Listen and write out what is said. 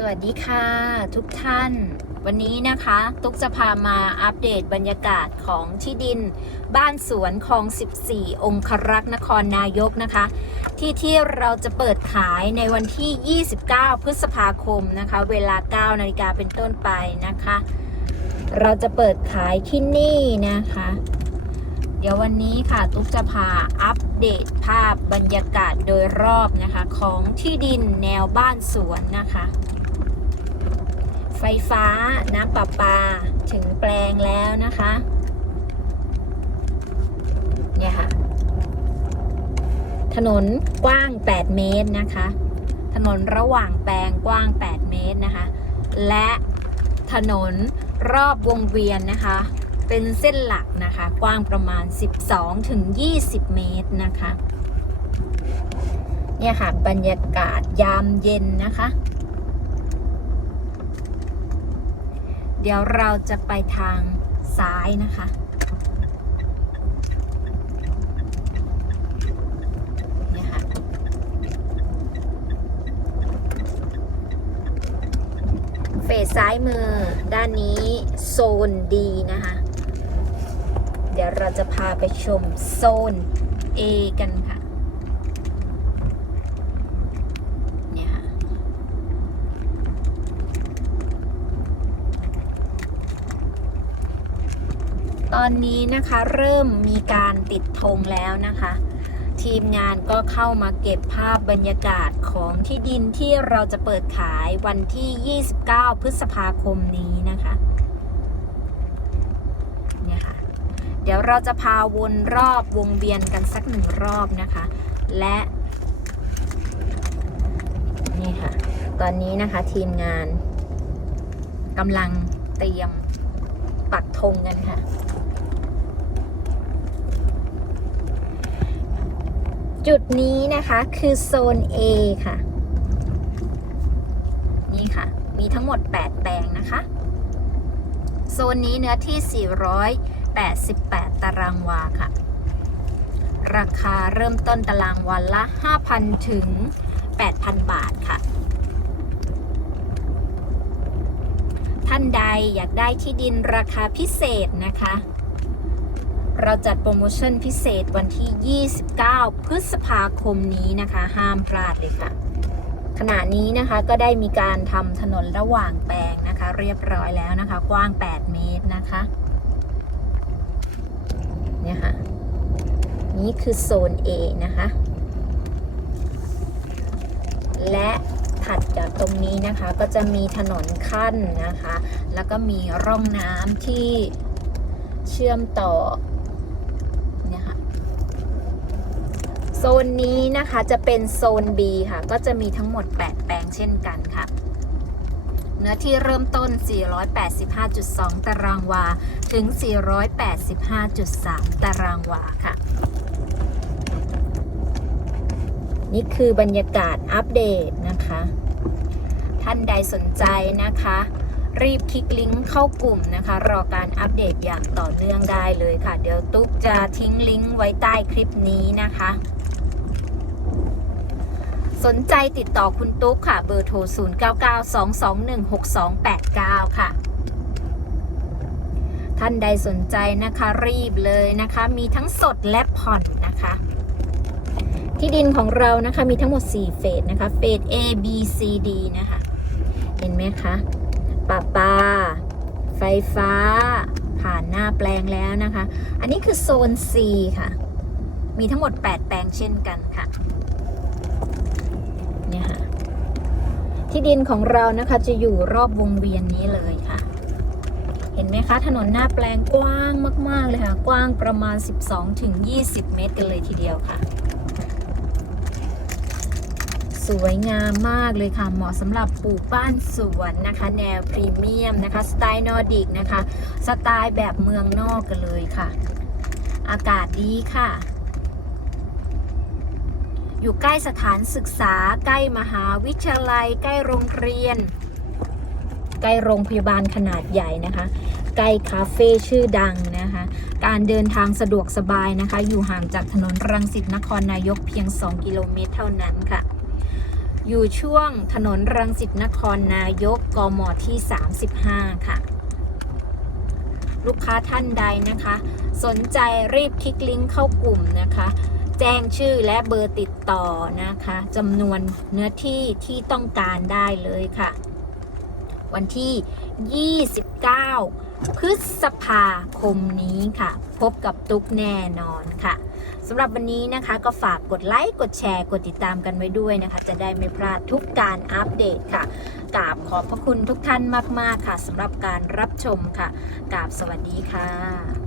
สวัสดีค่ะ ทุกท่าน วันนี้นะคะ ตุ๊กจะพามาอัปเดตบรรยากาศของที่ดิน บ้านสวนคลอง 14 องครักษ์นครนายกนะคะ ที่ที่เราจะเปิดขายในวันที่ 29 พฤษภาคมนะคะ เวลา 9 นาฬิกาเป็นต้นไปนะคะ เราจะเปิดขายที่นี่นะคะ เดี๋ยววันนี้ค่ะ ตุ๊กจะพาอัปเดตภาพบรรยากาศโดยรอบนะคะ ของที่ดินแนวบ้านสวนนะคะ ฟฟ้าน้ำประปาถึงแปลงแล้วนะคะ เนี่ยค่ะ ถนนกว้าง 8 เมตรนะคะ ถนนระหว่างแปลงกว้าง 8 เมตรนะคะ และถนนรอบวงเวียนนะคะ เป็นเส้นหลักนะคะ กว้างประมาณ 12 ถึง 20 เมตรนะคะ เนี่ยค่ะ บรรยากาศยามเย็นนะคะ เดี๋ยวเราจะไปทางซ้ายนะคะ เนี่ยค่ะ เฟสซ้ายมือด้านนี้โซนดีนะคะ เดี๋ยวเราจะพาไปชมโซน A กันค่ะ เนี่ยค่ะ ตอนนี้นะคะเริ่มมีการติดธงแล้วนะคะ ทีมงานก็เข้ามาเก็บภาพบรรยากาศของที่ดินที่เราจะเปิดขายวันที่ 29 พฤษภาคมนี้นะคะเนี่ยค่ะเดี๋ยวเราจะพาวนรอบวงเวียนกันสักหนึ่งรอบนะคะ และนี่ค่ะ ตอนนี้นะคะทีมงานกำลังเตรียม ปักธงกันค่ะ จุดนี้นะคะคือโซน A ค่ะ นี่ค่ะ มีทั้งหมด 8 แปลงนะคะ โซนนี้เนื้อที่ 488 ตารางวาค่ะ ราคาเริ่มต้นตารางวันละ 5,000 ถึง 8,000 บาทค่ะ ท่านใดอยากได้ที่ดินราคาพิเศษนะคะ เราจัดโปรโมชั่นพิเศษวันที่ 29 พฤษภาคมนี้นะคะ ห้ามพลาดเลยค่ะ ขณะนี้นะคะก็ได้มีการทำถนนระหว่างแปลงนะคะ เรียบร้อยแล้วนะคะ กว้าง 8 เมตรนะคะเนี่ยค่ะนี่คือโซน A นะคะ และ ถัดจากตรงนี้นะคะก็จะมีถนนขั้นนะคะ แล้วก็มีร่องน้ำที่เชื่อมต่อเนี่ยค่ะโซนนี้นะคะจะเป็นโซน B ค่ะ ก็จะมีทั้งหมด 8 แปลงเช่นกันค่ะ เนื้อที่เริ่มต้น 485.2 ตารางวา ถึง 485.3 ตารางวาค่ะ นี่คือบรรยากาศอัปเดตนะคะ ท่านใดสนใจนะคะ รีบคลิกลิงก์เข้ากลุ่มนะคะ รอการอัปเดตอย่างต่อเนื่องได้เลยค่ะ เดี๋ยวตุ๊กจะทิ้งลิงก์ไว้ใต้คลิปนี้นะคะ สนใจติดต่อคุณตุ๊กค่ะ เบอร์โทร 0992216289 ค่ะท่านใดสนใจนะคะรีบเลยนะคะ มีทั้งสดและผ่อนนะคะ ที่ดินของเรานะคะมีทั้งหมด 4 เฟสนะคะเฟส A B C D นะคะ เห็นไหมคะป่าปาไฟฟ้า ผ่านหน้าแปลงแล้วนะคะ อันนี้คือโซน C ค่ะ มีทั้งหมด 8 แปลงเช่นกันค่ะเนี่ยค่ะ ที่ดินของเรานะคะจะอยู่รอบวงเวียนนี้เลยค่ะ เห็นไหมคะ ถนนหน้าแปลงกว้างมาก ๆ เลยค่ะ กว้างประมาณ 12-20 เมตรกันเลยทีเดียวค่ะ สวยงามมากเลยค่ะ เหมาะสำหรับปลูกบ้านสวนนะคะ แนวพรีเมียมนะคะ สไตล์นอร์ดิกนะคะ สไตล์แบบเมืองนอกกันเลยค่ะ อากาศดีค่ะ อยู่ใกล้สถานศึกษา ใกล้มหาวิทยาลัย ใกล้โรงเรียน ใกล้โรงพยาบาลขนาดใหญ่นะคะ ใกล้คาเฟ่ชื่อดังนะคะ การเดินทางสะดวกสบายนะคะ อยู่ห่างจากถนนรังสิตนครนายกเพียง 2 กิโลเมตรเท่านั้นค่ะ อยู่ช่วงถนนรังสิตนครนายกกมที่ 35 ค่ะ ลูกค้าท่านใดนะคะ สนใจรีบคลิกลิงก์เข้ากลุ่มนะคะ แจ้งชื่อและเบอร์ติดต่อนะคะจำนวนเนื้อที่ที่ต้องการได้เลยค่ะ วันที่ 29 พฤษภาคมนี้ค่ะ พบกับตุ๊กแน่นอนค่ะสำหรับวันนี้นะคะก็ฝากกดไลค์กดแชร์กดติดตามกันไว้ด้วยนะคะ จะได้ไม่พลาดทุกการอัปเดตค่ะกราบขอบพระคุณทุกท่านมาก ๆ ค่ะสำหรับการรับชมค่ะกราบสวัสดีค่ะ